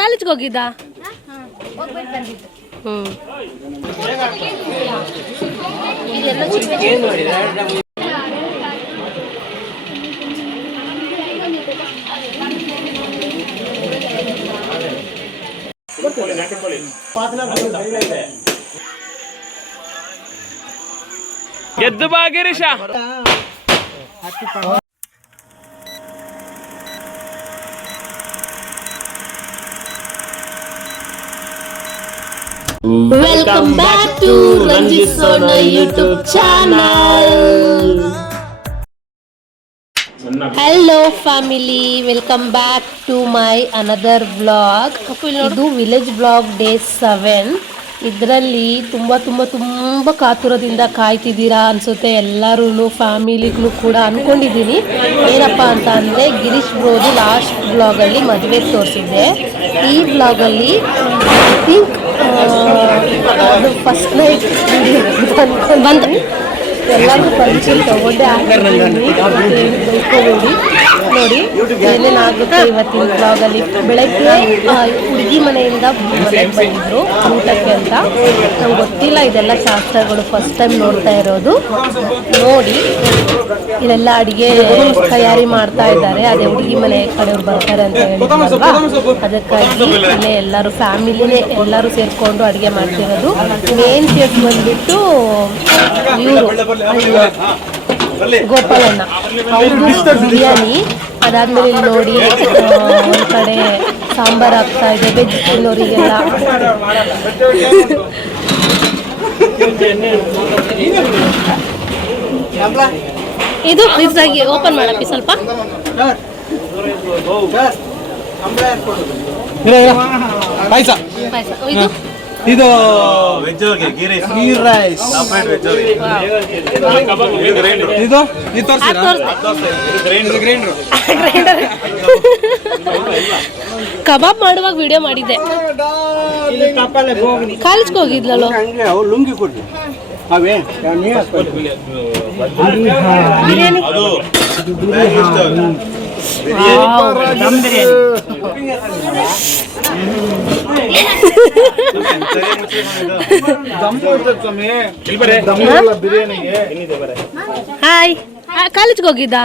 ಕಾಲೇಜ್ಗೆ ಹೋಗಿದ್ದ ಗೆದ್ದು ಬಾ ಗಿರೀಶ. Welcome back to Ranjit Sona YouTube channel. Hello family, welcome back to my another vlog. ಇದು ವಿಲೇಜ್ ಬ್ಲಾಗ್ ಡೇ 7. ಇದರಲ್ಲಿ ತುಂಬ ಕಾತುರದಿಂದ ಕಾಯ್ತಿದ್ದೀರಾ ಅನ್ಸುತ್ತೆ ಎಲ್ಲರೂ, ಫ್ಯಾಮಿಲಿಗೂ ಕೂಡ ಅನ್ಕೊಂಡಿದ್ದೀನಿ. ಏನಪ್ಪ ಅಂತ ಅಂದರೆ ಗಿರೀಶ್ ಬ್ರೋದು ಲಾಸ್ಟ್ ಬ್ಲಾಗಲ್ಲಿ ಮದುವೆ ತೋರಿಸಿದ್ದೆ. ಈ ಬ್ಲಾಗಲ್ಲಿ ಐ ಥಿಂಕ್ ಅದು ಫಸ್ಟ್ ನೈಟ್ ಬಂದು ಎಲ್ಲರಿಗೂ ಪರ್ಮಿಷನ್ ತಗೊಂಡೆ ಆಗಿದ್ದೀನಿ. ಬೈಕೋಬೇಡಿ, ನೋಡಿ ಏನೇನಾಗುತ್ತೆ ಇವತ್ತಿನ ಬ್ಲಾಗಲ್ಲಿ. ಬೆಳಗ್ಗೆ ಹುಡುಗಿ ಮನೆಯಿಂದ ಮನೆಗೆ ಬಂದಿದ್ರು ಊಟಕ್ಕೆ ಅಂತ. ನಂಗೆ ಗೊತ್ತಿಲ್ಲ ಇದೆಲ್ಲ ಶಾಸ್ತ್ರಗಳು, ಫಸ್ಟ್ ಟೈಮ್ ನೋಡ್ತಾ ಇರೋದು. ನೋಡಿ ಇಲ್ಲೆಲ್ಲ ಅಡುಗೆ ತಯಾರಿ ಮಾಡ್ತಾ ಇದ್ದಾರೆ. ಅದೇ ಹುಡುಗಿ ಮನೆ ಕಡೆಯವ್ರು ಬರ್ತಾರೆ ಅಂತ ಹೇಳಿದ್ರಲ್ವಾ, ಅದಕ್ಕಾಗಿ ಇಲ್ಲೇ ಎಲ್ಲರೂ ಫ್ಯಾಮಿಲಿನೇ ಎಲ್ಲರೂ ಸೇರಿಕೊಂಡು ಅಡುಗೆ ಮಾಡ್ತಿರೋದು. ಮೇನ್ ಶೆಫ್ ಬಂದ್ಬಿಟ್ಟು ಇವರು ಗೋಪಾಲಣ್ಣ, ಅವ್ರದ್ದು ಬಿರಿಯಾನಿ. ಅದಾದ್ಮೇಲೆ ಇಲ್ಲಿ ನೋಡಿ ಒಂದು ಕಡೆ ಸಾಂಬಾರು ಆಗ್ತಾ ಇದೆ ವೆಜ್ ತಿನ್ನೋರಿಗೆಲ್ಲ. ಇದು ಇದಾಗಿ ಓಪನ್ ಮಾಡಪ್ಪಿ ಸ್ವಲ್ಪ. ಪಾಯಸ. ಇದು ಇದು ಗೀ ರೈಸ್. ಇದು ಕಬಾಬ್ ಮಾಡುವಾಗ ವಿಡಿಯೋ ಮಾಡಿದ್ದೆ. ಕಾಲೇಜ್ಗೆ ಹೋಗಿದ್ಲಲ್ಲೋ. ಲುಂಗಿ ಕೊಡ್ಲಿ ಅವೇ ಬಿರಿಯಾನಿ ಹಾಯ್. ಕಾಲೇಜ್ಗೆ ಹೋಗಿದ್ದ.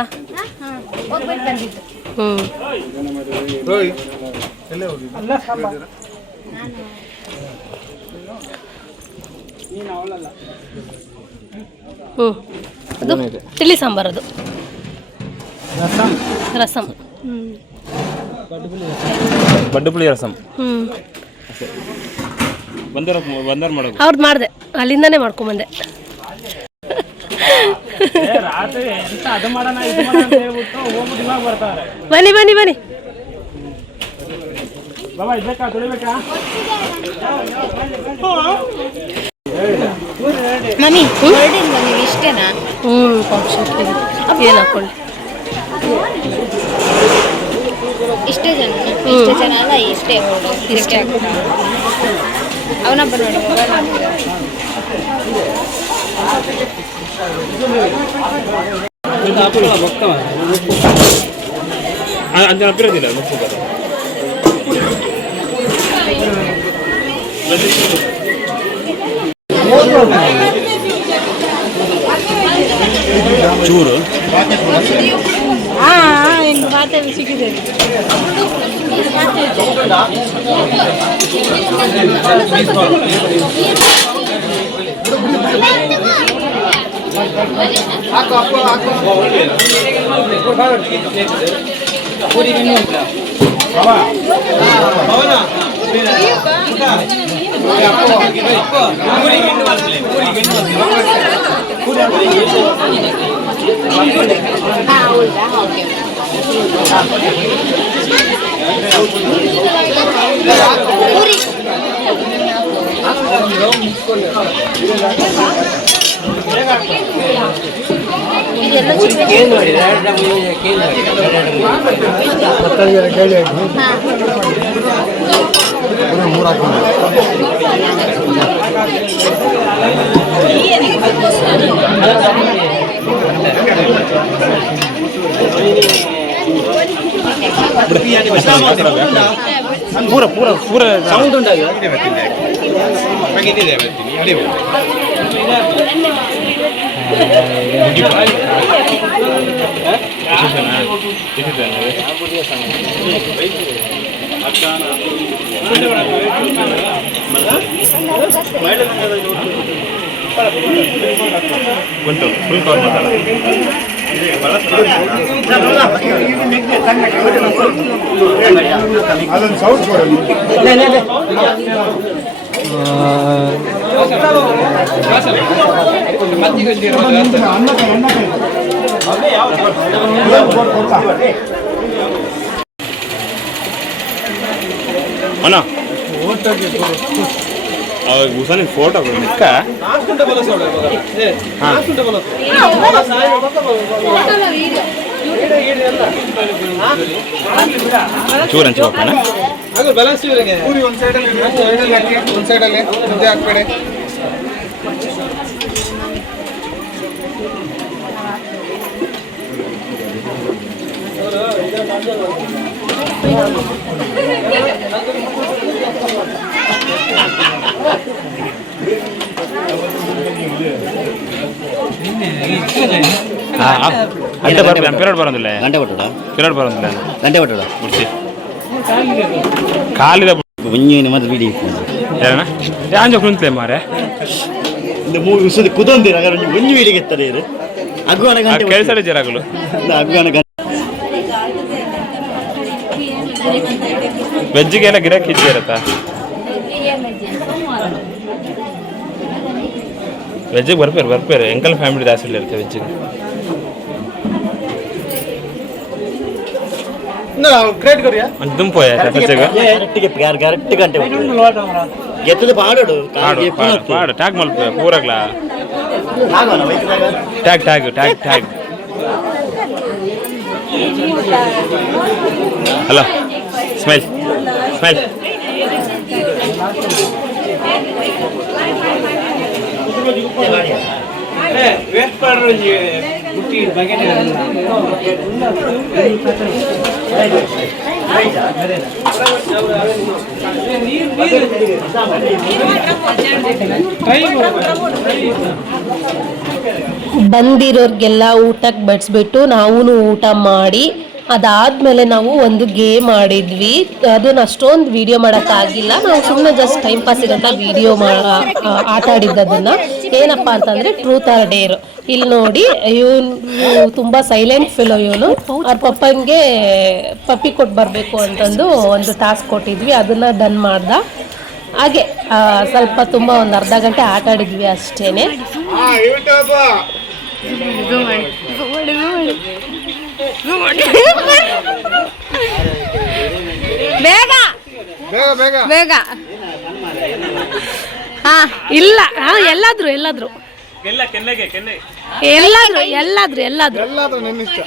ಅದು ತಿಳಿ ಸಾಂಬಾರು, ಅದು ರಸಂ. ಬಡ್ಡುಪುಳಿ ರಸಂ. ಅವ್ರದ್ದು ಮಾಡಿದೆ, ಅಲ್ಲಿಂದಾನೇ ಮಾಡ್ಕೊಂಬಂದೆ. ಬನ್ನಿ ಬನ್ನಿ ಬನ್ನಿ. ಮಮ್ಮಿ ಇಷ್ಟೇನಾ? ಏನು ಹಾಕೊಳ್ಳಿ. ಇಷ್ಟೇ ಜನ ಅಲ್ಲ, ಇಷ್ಟೇ ಅವನಬ್ಬ ನೋಡಿ ಮೊಬೈಲ್ ಅಂತಿರೋದಿಲ್ಲ. ಚೂರು ಇನ್ನು ಮಾತೆ ಸಿಕ್ಕಿದೆ. ಇದೆಲ್ಲ ಚಿಕ್ಕ ಪೂರ ಪೂರ ಪೂರ ಸೌಂಡ್ ಉಂಟಾಗ ಉಂಟು ಫುಲ್ ಕವರ್ ಮಾತಾಡ ಅದೊಂದು ಸೌಂಡ್ ಅಣ್ಣ ಉಸಾನಿ ಫೋಟೋ ನಿಕ್ಕ ಚೂರು ಹಂಚಿ ಹೋಗೋಣ ಪೂರಿ ಒಂದು ಸೈಡಲ್ಲಿ ಮುದ್ದೆ ಹಾಕ್ಬೇಡಿ. అంటే పీరియడ్ బరందిలే ಗಂಟೆ ಕೊಟ್ಟಡ ಪೀರಿಯಡ್ ಬರಂದಿಲ್ಲ ಗಂಟೆ ಕೊಟ್ಟಡ ಮುಡ್ಸಿ ಕಾಲಿದ ಒಂಜಿ ಮತ್ತೆ ಬಿಡಿ ಏನಣ್ಣ ಯಾಂಜ ಕುಂತಲೆ ಮಾರೆ இந்த மூணு விஷயத்து குதந்திர அங்க கொஞ்சம் வீடு கெத்தறீரு அகுவான ಗಂಟೆ ಕೇಳಿಸಡೆ ಜರಾಗಲು ಅಗುವಾನ ಗಂಟೆ ವೆಜ್ಜಿಗೆಲ್ಲ ಗಿರಾಕಿ ಇದ್ದೇ ಇರತ್ತಾ ವೆಜ್ಜಿಗೆ ಬರ್ಪೇರು ಎಂಕಲ್ ಫ್ಯಾಮಿಲಿ ಜಾಸ್ತಿ ಇರುತ್ತೆ ವೆಜ್ಜಿಗೆ ಕ್ರೇಟ್ ಕರಿಯಾ ಅಂತ ದುಂಪೋಯ ವೆಜ್ಜಿಗೆ ಕರೆಕ್ಟ್ ಗಂಟೆ ಎತ್ತದ ಪಾಡೋಡು ಪಾಡು ಟ್ಯಾಗ್ ಮಲ್ಪ ಪೂರಗ್ಲ tag tag tag tag hello smile smile ಬಂದಿರೋರ್ಗೆಲ್ಲ ಊಟಕ್ಕೆ ಬಡಿಸ್ಬಿಟ್ಟು ನಾವು ಊಟ ಮಾಡಿ ಅದಾದ್ಮೇಲೆ ನಾವು ಒಂದು ಗೇಮ್ ಆಡಿದ್ವಿ. ಅದನ್ನ ಅಷ್ಟೊಂದು ವಿಡಿಯೋ ಮಾಡೋಕ್ಕಾಗಿಲ್ಲ, ನಾವು ಸುಮ್ಮನೆ ಜಸ್ಟ್ ಟೈಮ್ ಪಾಸಿಗಂತ ವಿಡಿಯೋ ಆಟ ಆಡಿದ್ದದನ್ನ. ಏನಪ್ಪ ಅಂತಂದ್ರೆ ಟ್ರೂತ್ ಆರ್ ಡೇರ್. ಇಲ್ಲಿ ನೋಡಿ ಇವನು ತುಂಬಾ ಸೈಲೆಂಟ್ ಫೆಲೋ. ಇವನು ಅವ್ರ ಪಪ್ಪಂಗೆ ಪಪ್ಪಿ ಕೊಟ್ಟು ಬರಬೇಕು ಅಂತಂದು ಒಂದು ಟಾಸ್ಕ್ ಕೊಟ್ಟಿದ್ವಿ, ಅದನ್ನ ಡನ್ ಮಾಡ್ದ. ಹಾಗೆ ಸ್ವಲ್ಪ ತುಂಬ ಒಂದು ಅರ್ಧ ಗಂಟೆ ಆಟ ಆಡಿದ್ವಿ ಅಷ್ಟೇನೆ. ಬೇಗ ಬೇಗ ಬೇಗ ಬೇಗ ಹಾ ಇಲ್ಲ ಎಲ್ಲಾದ್ರು ಎಲ್ಲಾದ್ರು ಎಲ್ಲಾದ್ರು ಎಲ್ಲಾದ್ರು ಎಲ್ಲಾದ್ರು ಎಲ್ಲಾದ್ರೂ ನಿನ್ನಿಷ್ಟ.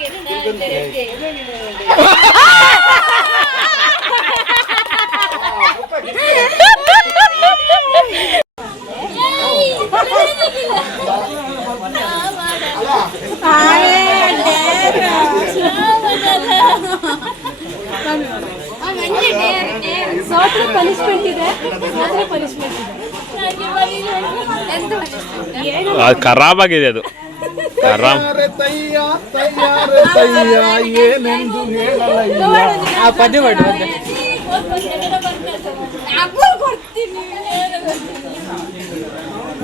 ಪನಿಷ್ಮೆಂಟ್ ಇದೆ. ಖರಾಬ್ ಆಗಿದೆ ಅದು. ಖರಾಬ್ ಏನೆಂದು ಹೇಳಲಯ್ಯ. ಪದ್ಯ ಮಾಡಿ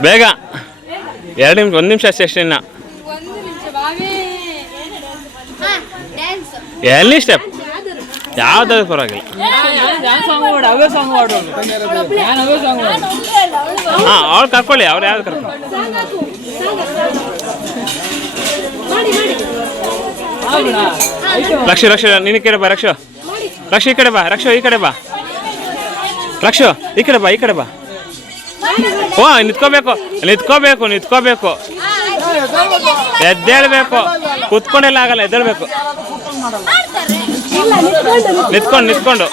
ಬೇಗ 2 ನಿಮಿಷ 1 ನಿಮಿಷ ಅಷ್ಟೇ ಇನ್ನ. ಎಲ್ಲಿ ಸ್ಟೆಪ್ ಯಾವ್ದಾದ್ರು ಪರವಾಗಿಲ್ಲ. ಹಾ ಅವ್ರು ಕರ್ಕೊಳ್ಳಿ, ಅವ್ರು ಯಾವ್ದು ಕರ್ಕೊಳ್ಳಿ. ರಕ್ಷ ರಕ್ಷ ನಿನ್ನ ಕಡೆ ಬಾ, ರಕ್ಷ ರಕ್ಷ ಈ ಕಡೆ ಬಾ, ರಕ್ಷ ಈ ಕಡೆ ಬಾ. ಲಕ್ಷು ಈ ಕಡೆ ಬಾ ಓ ನಿತ್ಕೋಬೇಕು ಎದ್ದೇಳ್ಬೇಕು, ಕೂತ್ಕೊಂಡೆಲ್ಲ ಆಗಲ್ಲ, ಎದ್ದೇಳ್ಬೇಕು. ನಿತ್ಕೊಂಡು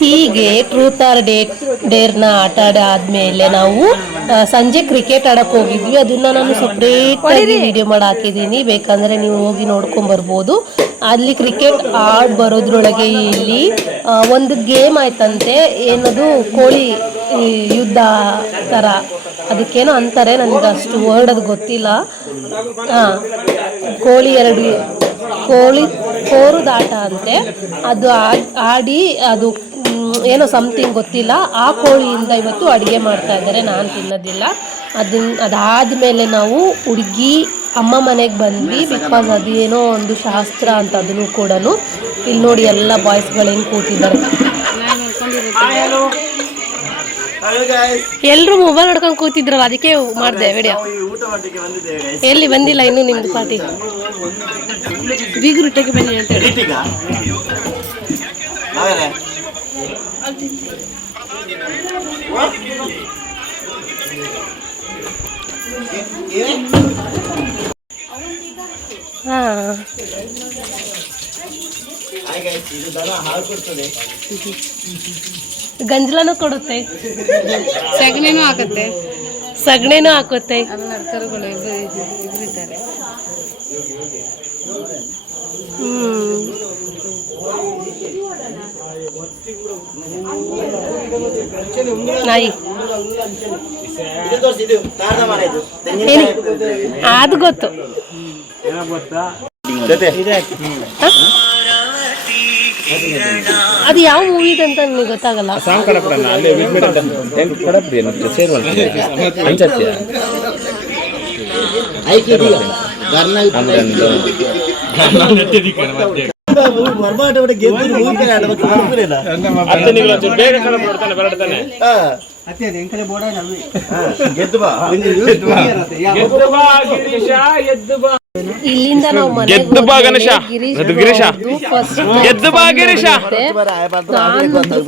ಹೀಗೆ ಟ್ರೂತ್ ಆರ್ ಡೇರ್ನ ಆಟ ಆದ್ಮೇಲೆ ನಾವು ಸಂಜೆ ಕ್ರಿಕೆಟ್ ಆಡಕ್ ಹೋಗಿದ್ವಿ. ಅದನ್ನ ನಾನು ಸಪ್ರೇಟ್ ಆಗಿ ವಿಡಿಯೋ ಮಾಡಿ ಹಾಕಿದ್ದೀನಿ, ಬೇಕಂದ್ರೆ ನೀವು ಹೋಗಿ ನೋಡ್ಕೊಂಡ್ ಬರ್ಬೋದು. ಅಲ್ಲಿ ಕ್ರಿಕೆಟ್ ಆಡ್ ಬರೋದ್ರೊಳಗೆ ಇಲ್ಲಿ ಒಂದು ಗೇಮ್ ಆಯ್ತಂತೆ, ಏನದು ಕೋಳಿ ಯುದ್ಧ ತರ, ಅದಕ್ಕೇನೋ ಅಂತಾರೆ, ನನಗೆ ಅಷ್ಟು ವರ್ಡ್ ಅದು ಗೊತ್ತಿಲ್ಲ. ಕೋಳಿ ಕೋರುದಾಟ ಅಂತೆ, ಅದು ಆಡಿ ಅದು ಏನೋ ಸಮಥಿಂಗ್ ಗೊತ್ತಿಲ್ಲ. ಆ ಕೋಳಿಯಿಂದ ಇವತ್ತು ಅಡುಗೆ ಮಾಡ್ತಾ ಇದ್ದಾರೆ, ನಾನು ತಿನ್ನೋದಿಲ್ಲ. ಅದಾದಮೇಲೆ ನಾವು ಹುಡುಗಿ ಅಮ್ಮ ಮನೆಗೆ ಬಂದ್ವಿ, ಬಿಕಾಸ್ ಅದೇನೋ ಒಂದು ಶಾಸ್ತ್ರ ಅಂತ ಅದನ್ನು ಕೂಡ. ಇಲ್ಲಿ ನೋಡಿ ಎಲ್ಲ ಬಾಯ್ಸ್ಗಳು ಹೆಂಗೆ ಕೂತಿದ್ದಾರೆ, ಎಲ್ಲರೂ ಮೊಬೈಲ್ ನೋಡ್ಕೊಂಡು ಕೂತಿದ್ರಲ್ಲ, ಅದಕ್ಕೆ ಮಾಡಿದೆ ವಿಡಿಯೋ. ಎಲ್ಲಿ ಬಂದಿಲ್ಲ ಇನ್ನೂ ನಿಮ್ದು ಪಾರ್ಟಿ? ಬೀಗರುಟ್ಟೆಗೆ ಬನ್ನಿ ಅಂತ ಹೇಳಿ. ಗಂಜಲನೂ ಕೊಡುತ್ತೆ, ಸಗಣಿನೂ ಹಾಕುತ್ತೆ, ಸಗಣಿನೂ ಹಾಕುತ್ತೆ. ಕರುಗಳು ಇಬ್ಬರಿದ್ದಾರೆ. ನಾಯಿ ಅದು ಗೊತ್ತು. ಅದು ಯಾವ ಮೂವಿದ್ ಅಂತ ನಿಮಗೆ ಗೊತ್ತಾಗಲ್ಲ. ಇಲ್ಲಿಂದ ನಾವು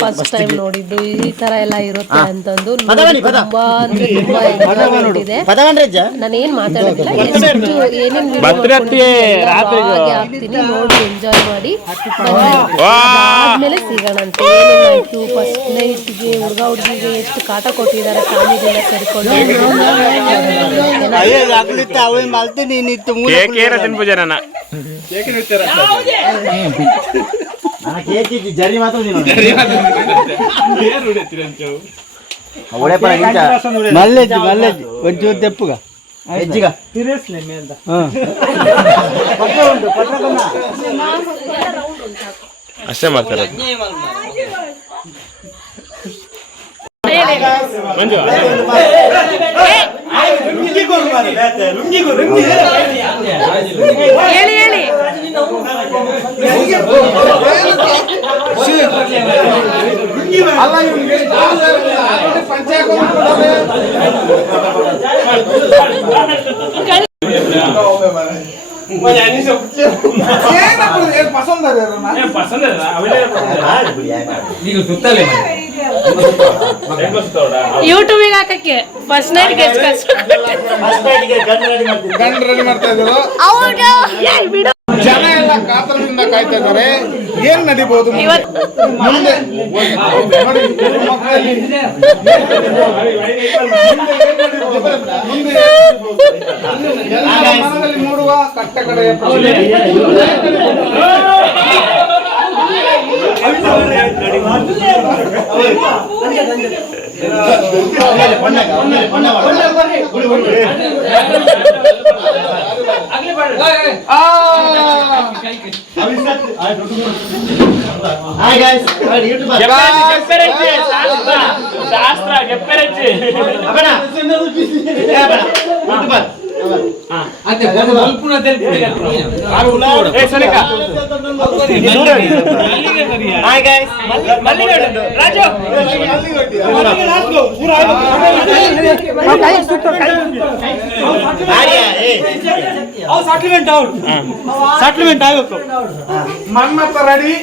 ಫಸ್ಟ್ ಟೈಮ್ ನೋಡಿದ್ದು ಈ ತರ ಎಲ್ಲ ಇರುತ್ತೆ ಅಂತಂದು. ತುಂಬಾ ಅಂದ್ರೆ ತುಂಬಾ ಎಂಜಾಯ್ಮೆಂಟ್ ಇದೆ. ನಾನೇನ್ ಮಾತಾಡೋದಿಲ್ಲ, ಎಷ್ಟು ಏನೇನ್ ಹಾಕ್ತೀನಿ ನೋಡಿ ಎಂಜಾಯ್ ಮಾಡಿ. ಆದ್ಮೇಲೆ ಸಿಗೋಣಂತೆ ಏನೇನಾಯ್ತು. ಫಸ್ಟ್ ನೈಟ್ಗೆ ಹುಡುಗಿಗೆ ಎಷ್ಟು ಕಾಟ ಕೊಟ್ಟಿದ್ದಾರೆ, ಫ್ಯಾಮಿಲಿಯೆಲ್ಲ ಸೇರ್ಕೊಂಡು. ಜರಿ ಮಾತ್ರ ಮಲ್ಲೆಜ್ಜಿ ಒಂಚೂರು ತೆಪ್ಪುಗ ಹೆಜ್ಜಿಗ ಅಷ್ಟೇ ಮಾಡ್ತಾರೆ. ಹೇಳಿ ಯೂಟ್ಯೂಬಿಗೆ ಹಾಕಕ್ಕೆ ಫಸ್ಟ್ ನೈಟ್ ಗೆಸ್ಟ್ ಗಂಡ ರೆಡಿ ಮಾಡ್ತಾ ಇದ್ರು. ಜನ ಎಲ್ಲ ಕಾತರದಿಂದ ಕಾಯ್ತಾ ಇದ್ದಾರೆ, ಏನ್ ನಡಿಬಹುದು ಮುಂದೆ. ನೋಡಿ ಮಕ್ಕಳಲ್ಲಿ ಮುಂದೆ ಎಲ್ಲ ಮನದಲ್ಲಿ ಮೂಡುವ ಕಟ್ಟ ಕಡೆಯ ಶಾಸ್ತ್ರ ಮನ್ಮತ್ತ ರೆಡಿ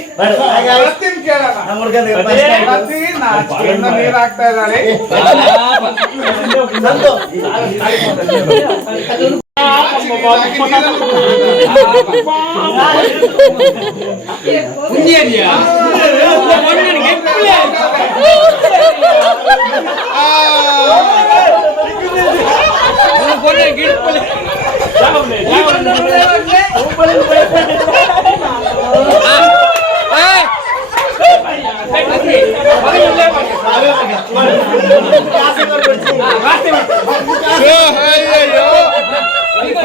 ನೀರ್ ಹಾಕ್ತಾ ಇದ್ದಾಳೆ.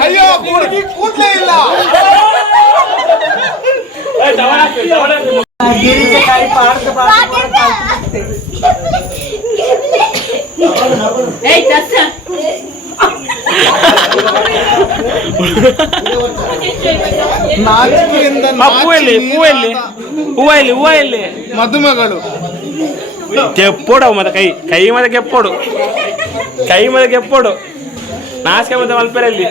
ಅಯ್ಯೋ ಹುಡುಗಿ ಕೂದಲೇ ಇಲ್ಲ. ನಾಚಿಕೆಯಿಂದ ಹೂವಲ್ಲಿ ಮದುಮಗಳು ಕೆಪ್ಪೋಡು ಮತ್ತೆ ಕೈ ಮತ್ತೆ ಕೆಪ್ಪೋಡು ನಾಚಿಕೆ ಮತ್ತೆ ಮಲ್ಪೆರಲ್ಲಿ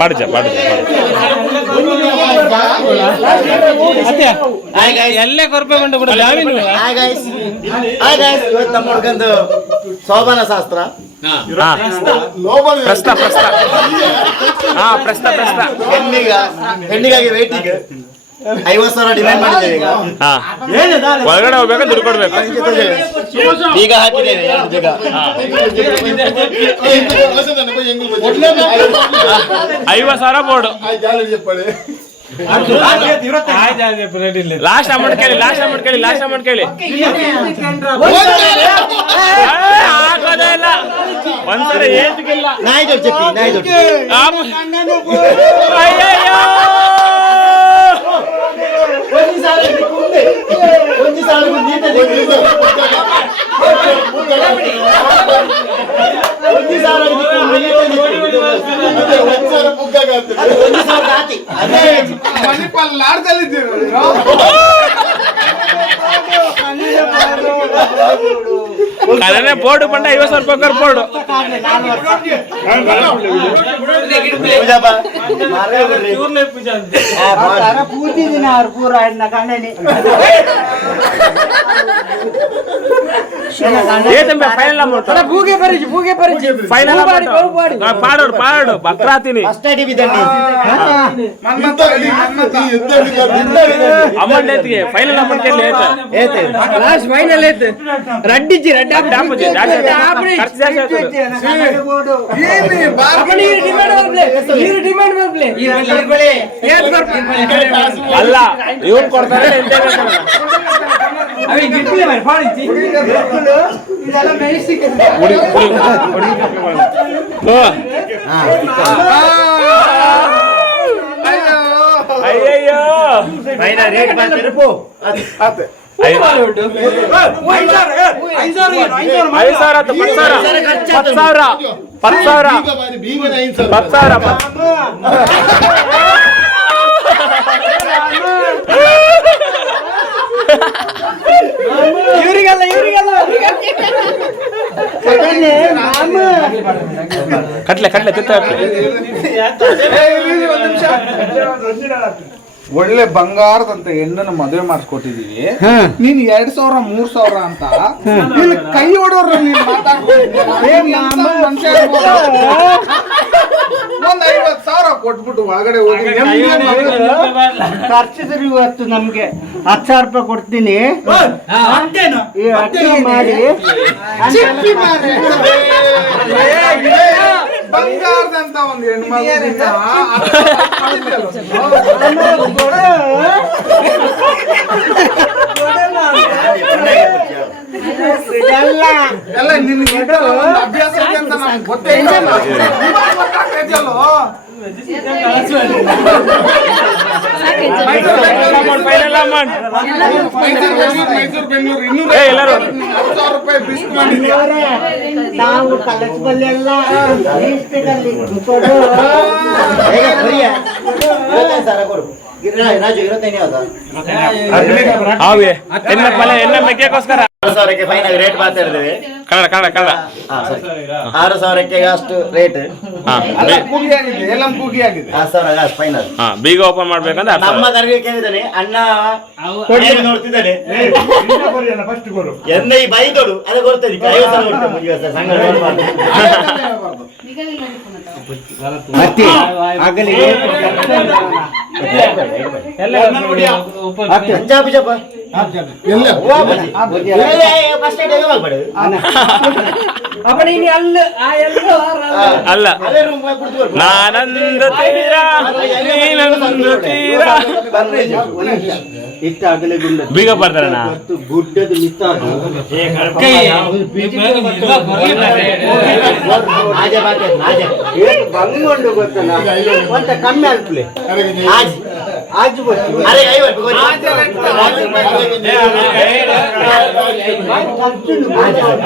ಪಾಡಿಜ ಎಲ್ಲೇ ಕೊರಪೆ ಬಂದು ಕೂಡ ನಮ್ಮ ಹುಡ್ಗಂದು ಶೋಭನ ಶಾಸ್ತ್ರ ಹೆಣ್ಣಿಗಾಗಿ ವೇಟಿಗೆ 50,000 ಡಿಮ್ಯಾಂಡ್ ಮಾಡಿದ್ದೇವೆ. ಈಗ ಒಳಗಡೆ ಹೋಗ್ಬೇಕು, ದುಡ್ಡು ಕೊಡ್ಬೇಕು. ಈಗ ಹಾಕಿದ್ದೇವೆ 2 50,000 ಬೋರ್ಡು. ಲಾಸ್ಟ್ ಅಮೌಂಟ್ ಕೇಳಿ ಆಗೋದೇ ಇಲ್ಲ. ಒಂದ್ಸಲ ಏತಿಗಿಲ್ಲ. ನಾಯಿ ದೊಡ್ಡ ಅಯ್ಯಯ್ಯೋ ಕಲನೆ ಬೋರ್ಡು ಪಂಡ 50,000 ರೂಪಾಯಿ ಬೋರ್ಡು. ಫೈನಲ್ ಅಮೌಂಟ್ ಪಾಡು ಬಕ್ರಾತೀನಿ ಅಮೌಂಟ್ ಐತಿಗೆ ಫೈನಲ್ ಅಮೌಂಟ್ ರಡ್ಡಿಜ್ಜಿ ಅಲ್ಲ ಇವನ್ ಕೊಡ್ತಾರೆ. ಅಯ್ಯಯ್ಯೋ 5,000 ಕಟ್ಲೆ ಒಳ್ಳೆ ಬಂಗಾರದಂತ ಹೆಣ್ಣನ್ನು ಮದುವೆ ಮಾಡಿಸ್ಕೊಟ್ಟಿದೀವಿ. ನೀನ್ 2,000 3,000 ಅಂತ ಇಲ್ಲಿ ಕೈ ಹೊಡೋರ ನೀನ್ ಮನುಷ್ಯ ಒಂದ್ 50,000 ಕೊಟ್ಬಿಟ್ಟು ಒಳಗಡೆ ಹೋಗಿ ಖರ್ಚಿದ್ರು ಇವತ್ತು ನಮ್ಗೆ 10,000 ರೂಪಾಯಿ ಕೊಡ್ತೀನಿ ಈ ಅಕ್ಕಿ ಮಾಡಿ ಬಂಗಾರದಂತ ಒಂದು ಹೆಣ್ಮಗ ಎಲ್ಲ ನಿನ್ಗೆ ಅಭ್ಯಾಸ ಇದೆ ಅಂತ ನಮ್ಗೆ ಗೊತ್ತೇ ಇಲ್ಲ. ಫೈನಲ್ ಅಮೌಂಟ್ ಮೈಸೂರು ಬೆಂಗಳೂರು ಎಲ್ಲರೂ 10,000 ರೂಪಾಯಿ ಬಿಸ್ಕ್ ಮಾಡಿದ್ಯಾ? ನಾವು ಕಲಸಬಲ್ಲೆಲ್ಲ ರಾಜು 25 ಯಾವ್ದು? ಹಾಗೆ ಎಣ್ಣೆ ಮೆಕ್ಕೆಗೋಸ್ಕರ 6,000ಕ್ಕೆ ಫೈನಲ್ ರೇಟ್ ಮಾತಾಡಿದ್ದೇವೆ. ಕನ್ನಡ ಕನ್ನಡ ಕನ್ನಡ 6,000ಕ್ಕೆ ಅಷ್ಟು ರೇಟ್. ಎಲ್ಲ ಕೂಗಿ ಆಗಿದೆ, ಎಲ್ಲ ಕೂಗಿ ಆಗಿದೆ. 6,000 ಫೈನಲ್. ಬೀಗ ಓಪನ್ ಮಾಡ್ಬೇಕಂದ್ರೆ ನಮ್ಮ ತರಗತಿ ಕೇಳಿದ್ದಾನೆ ಅಣ್ಣ ಕೊಡ್ಲಿಕ್ಕೆ ನೋಡ್ತಿದ್ದಾನೆ. ಎನ್ನ ಈ ಬೈದೋಡು ಅದು ಕೊಡ್ತದೆ 50 ಕೊಡ್ತೇವೆ ಮುಗಿಯ ಸಂಘ ನೋಡ್ಬಾರ್ದು. ಮತ್ತೆ ಆಗಲಿ ಪಂಜಾಬಿ ಜಪ ಫಸ್ಟ್ ಟೈಮ್ ಮಾಡ್ಬೇಡಿ ಅಲ್ಲ ನಾನಂದ ತೀರ ನೀನಂದ ತೀರ ಇಷ್ಟ ಆಗಲೇ ಗುಂಡ ಬೀಗ ಬರ್ತಾರಣ್ಣ ಗುಡ್ಡದ ಮಿತ್ತ ಬಂಗೊಂಡು ಗೊತ್ತಲ್ಲ ಒಂತ ಕಮ್ಮಿ ಅಲ್ಪಲೆ ಆಜ್ ಗೊತ್ತು ಅರೆ 50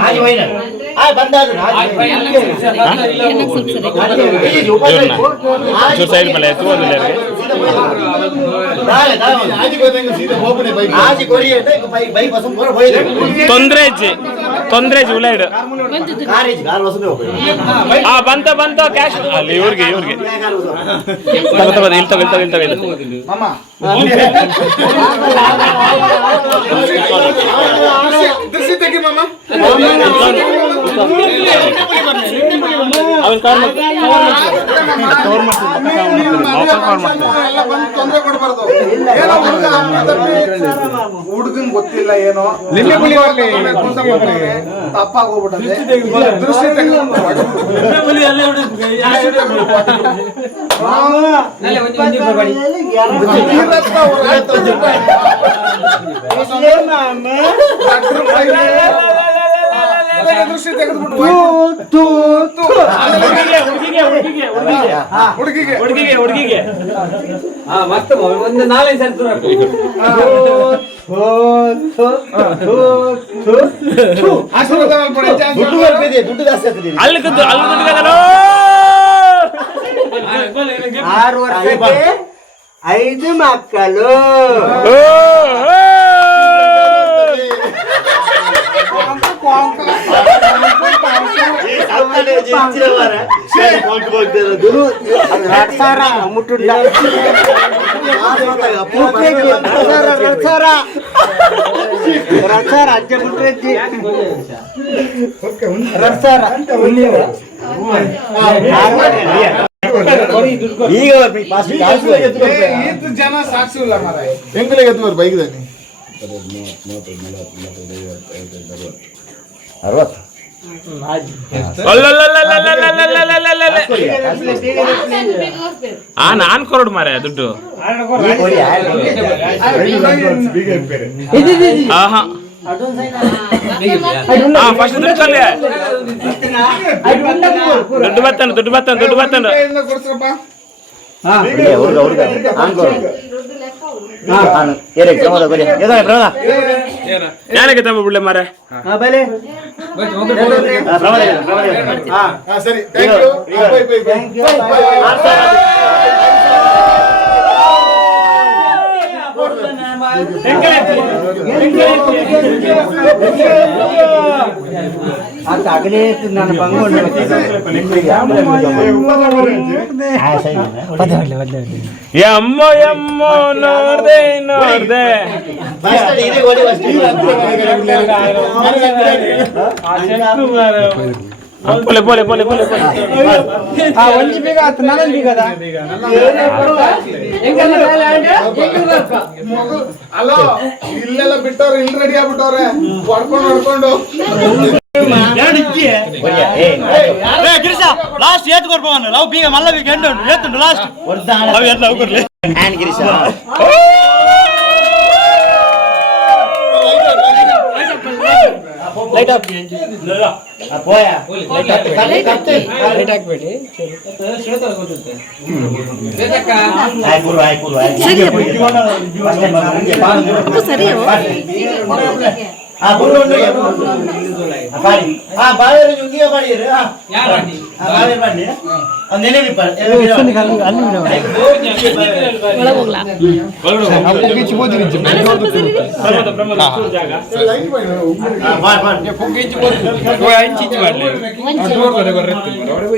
ಆಜ್ ವೈನ ಆ ಬಂದಾದ್ರು ಸೈಡ್ ಮೇಲೆ ಎತ್ತುವುದಿಲ್ಲ ತೊಂದ್ರೆ ತೊಂದ್ರೆ ಉಳ್ಳಾಯ್ಡು ಬಂತ ಕ್ಯಾಶ್ ಅಲ್ಲಿ ಇವ್ರಿಗೆ ಮಾಮ ದೃಷ್ಟಿ ತೆಗಿ ಮಾಮ. ತೊಂದ್ರೆ ಕೊಡ್ಬಾರ್ದು. ಹುಡುಗನ್ ಗೊತ್ತಿಲ್ಲ ಏನೋ ತಪ್ಪಾಗಿ ಹೋಗ್ಬಿಟ್ಟದೆ. ದೃಷ್ಟಿ ದೃಷ್ಟಿ ತೆಗೆದ್ಬಿಟ್ಟು ಹುಡುಗಿಗೆ ಮತ್ತೆ ಒಂದು 4 ಸಲ ದುಡ್ಡು ಜಾಸ್ತಿ ಆಗ್ತದೆ. ಅಲ್ಲಿ 6 ವರ್ಷಕ್ಕೆ 5 ಮಕ್ಕಳು ಈಗ ಜನ ಸಾಕ್ಷಿ ಇಲ್ಲ ಮಾರಾಯ. ಹೆಂಗಲೇ ಎತ್ತುವರು ಬೈಕ್ದಾನೆ 60 ನಾನ್ ಕೊರಡು ಮಾರೆ ದುಡ್ಡು ಫಸ್ಟ್ ದುಡ್ಡು ಕೊಡ್ಲಿ. ದುಡ್ಡು ಬತ್ತಂಡು ಕೊಡ್ಸಪ್ಪ. ಏನಕ್ಕೆ ತಮ್ಮ ಬಿಡ್ಲೆ ಮಾರೆ ಸರಿ ಥ್ಯಾಂಕ್ ಯು. ಆಗಲೇ ನಾನು ಬಂಗೊಂಡು ಎಮ್ಮೋ ನೋಡ್ದೆ ಪೋಲೆ ಒಂಜಿ ಬೇಗ ಆತು ನಾನೊಂದು ಬೀಗದ ಅಲೋ ಇಲ್ಲೆಲ್ಲ ಬಿಟ್ಟವ್ರೆ, ಇಲ್ಲಿ ರೆಡಿ ಆಗ್ಬಿಟ್ಟವ್ರೆ ಹೊಡ್ಕೊಂಡು ಲಾಸ್ಟ್ ಏತ್ ಕೊಡ್ಬೋನು ನಾವು ಬೀಗ ಮಲ್ಲ ಬೀಗ ಎಂಟು ಏತುಂಟು ಲಾಸ್ಟ್ ಗಿರೀಶ ಲೈಟ್ ಆಫ್ ಪೋಯ ಲೈಟ್ ಹಾಕ್ಬೇಡಿ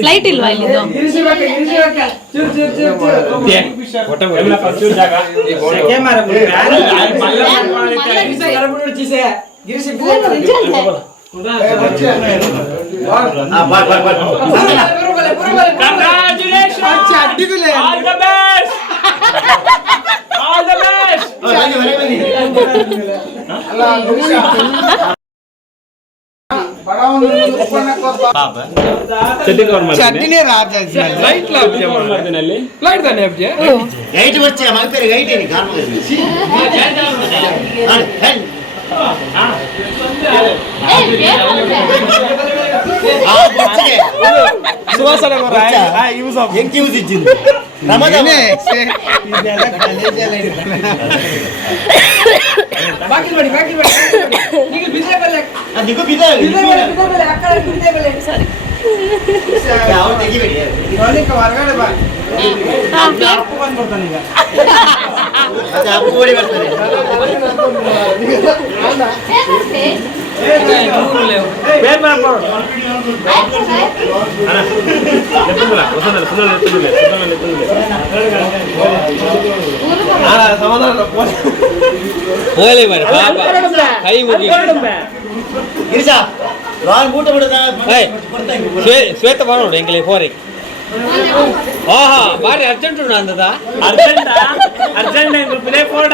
ಲೈಟ್ ಇಲ್ವಾ ಇಲ್ಲಿದು ಚಟ್ನಿ ರಾಜ ಲೈಟ್ ಮಾಡ್ತೀನಿ ಅಲ್ಲಿ ಲೈಟ್ ತಾನೆ ಅಬ್ಜಿ ಗೈಟ್ ಬರ್ತೀಯ ಮಲ್ಪೇರಿ ಗೈಟ್ ಏನಿ ಸುವಾಸನೆ ಎಂಕಿ ಯೂಸ್ ಇಚ್ಚಿಂದು ರಮದಾನ ಅದಕ್ಕೂ ಬಿದ್ದ ಅವ್ರು ತೆಗಿಬೇಡಿ ಹೊರಗಡೆ ಬಾ ಅದು ಅಪ್ಪು ಓಡಿ ಬರ್ತಾರೆ ಹೋಗಲಿ ಮಾಡಿ ಪಾಪ ಕೈ ಮುಗಿ ಗಿರಿಜಾ ರಾನ್ ಬೂಟ ಬಿಡದ ಶ್ವೇತ ಮಾಡೋಡು ಎಂಕಲಿ ಫೋರಿ ಆಹಾ ಬಾರಿ ಅರ್ಜೆಂಟ್ ಉಂಟು ಅಂದದ ಅರ್ಜೆಂಟ್ ಪ್ಲೇ ಫೋರ್ಡ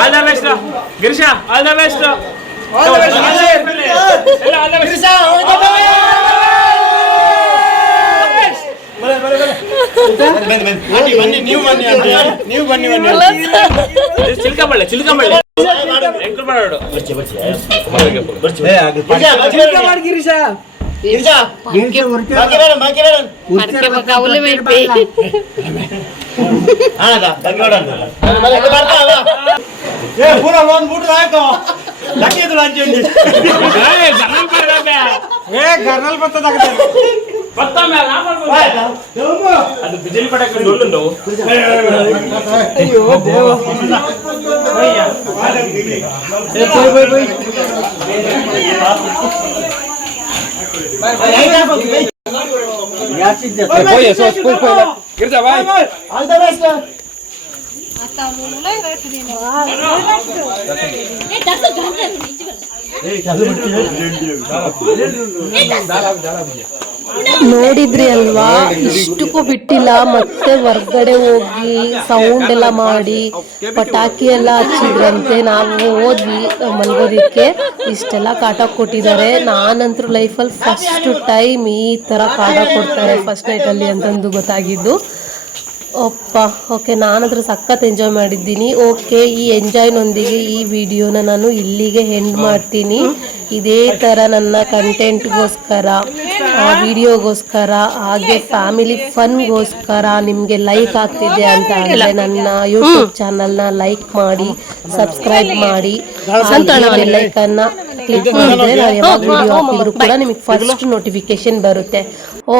all the best Girisha all the best ಬನ್ನಿ ನೀವು ಬನ್ನಿ ಅಂತ ನೀವು ಬನ್ನಿ ಚಿಲ್ಕಂಬಳ್ಳಿ ಎಂಕಲ್ ಮಾಡೋಡು ಗಿರಿಜಾ ಪೂರ ಒಂದು ಬೂಟ ಹಾಕೋ ಲಕ್ಕಿದ್ರು ಅಂಚಂಡಿ ಗರ್ನಲ್ ಬರ್ತದ ಅದು ಬಿಜಲಿ ಪಟಾಕಿ ದೊಡ್ಡ ಗಿರ್ಜಾ ಬಾಯ್ ಆಲ್ ದ ಬೆಸ್ಟ್ ನೋಡಿದ್ರಿ ಅಲ್ವಾ, ಇಷ್ಟಕ್ಕೂ ಬಿಟ್ಟಿಲ್ಲ. ಮತ್ತೆ ಹೊರ್ಗಡೆ ಹೋಗಿ ಸೌಂಡ್ ಎಲ್ಲ ಮಾಡಿ ಪಟಾಕಿ ಎಲ್ಲ ಹಚ್ಚಿದ್ರಂತೆ. ನಾವು ಹೋದ್ವಿ ಮಲ್ಗೋದಿಕ್ಕೆ, ಇಷ್ಟೆಲ್ಲ ಕಾಟ ಕೊಟ್ಟಿದ್ದಾರೆ. ನಾನಂತರೂ ಲೈಫಲ್ಲಿ ಫಸ್ಟ್ ಟೈಮ್ ಈ ಥರ ಕಾಟ ಕೊಡ್ತಾರೆ ಫಸ್ಟ್ ನೈಟಲ್ಲಿ ಅಂತಂದು ಗೊತ್ತಾಗಿದ್ದು. ಅಪ್ಪ ಓಕೆ, ನಾನಂದ್ರೆ ಸಖತ್ ಎಂಜಾಯ್ ಮಾಡಿದ್ದೀನಿ. ಓಕೆ, ಈ ಎಂಜಾಯ್ನೊಂದಿಗೆ ಈ ವಿಡಿಯೋನ ನಾನು ಇಲ್ಲಿಗೆ ಎಂಡ್ ಮಾಡ್ತೀನಿ. ಇದೇ ಥರ ನನ್ನ ಕಂಟೆಂಟ್ಗೋಸ್ಕರ, ವಿಡಿಯೋಗೋಸ್ಕರ, ಹಾಗೆ ಫ್ಯಾಮಿಲಿ ಫನ್ಗೋಸ್ಕರ ನಿಮಗೆ ಲೈಕ್ ಆಗ್ತಿದೆ ಅಂತ ಅಂದರೆ ನನ್ನ ಯೂಟ್ಯೂಬ್ ಚಾನಲ್ನ ಲೈಕ್ ಮಾಡಿ, ಸಬ್ಸ್ಕ್ರೈಬ್ ಮಾಡಿ, ಬೆಲ್ಲೈಕನ್ನ ಕ್ಲಿಕ್ ಮಾಡಿದ್ರೆ ನಾನು ಯಾವಾಗ ವಿಡಿಯೋ ಹಾಕಿದ್ರು ಕೂಡ ನಿಮಗೆ ಫಸ್ಟ್ ನೋಟಿಫಿಕೇಶನ್ ಬರುತ್ತೆ.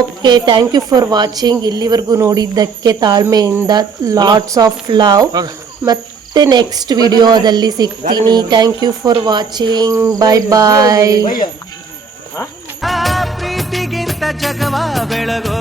Okay, thank you for watching. ಇಲ್ಲಿವರೆಗೂ ನೋಡಿದ್ದಕ್ಕೆ ತಾಳ್ಮೆಯಿಂದ ಲಾಟ್ಸ್ ಆಫ್ ಲವ್. ಮತ್ತೆ ನೆಕ್ಸ್ಟ್ ವಿಡಿಯೋದಲ್ಲಿ ಸಿಗ್ತೀನಿ. Thank you for watching. Bye bye. ಪ್ರೀತಿಗಿಂತ ಜಗವ ಬೆಳಗೋ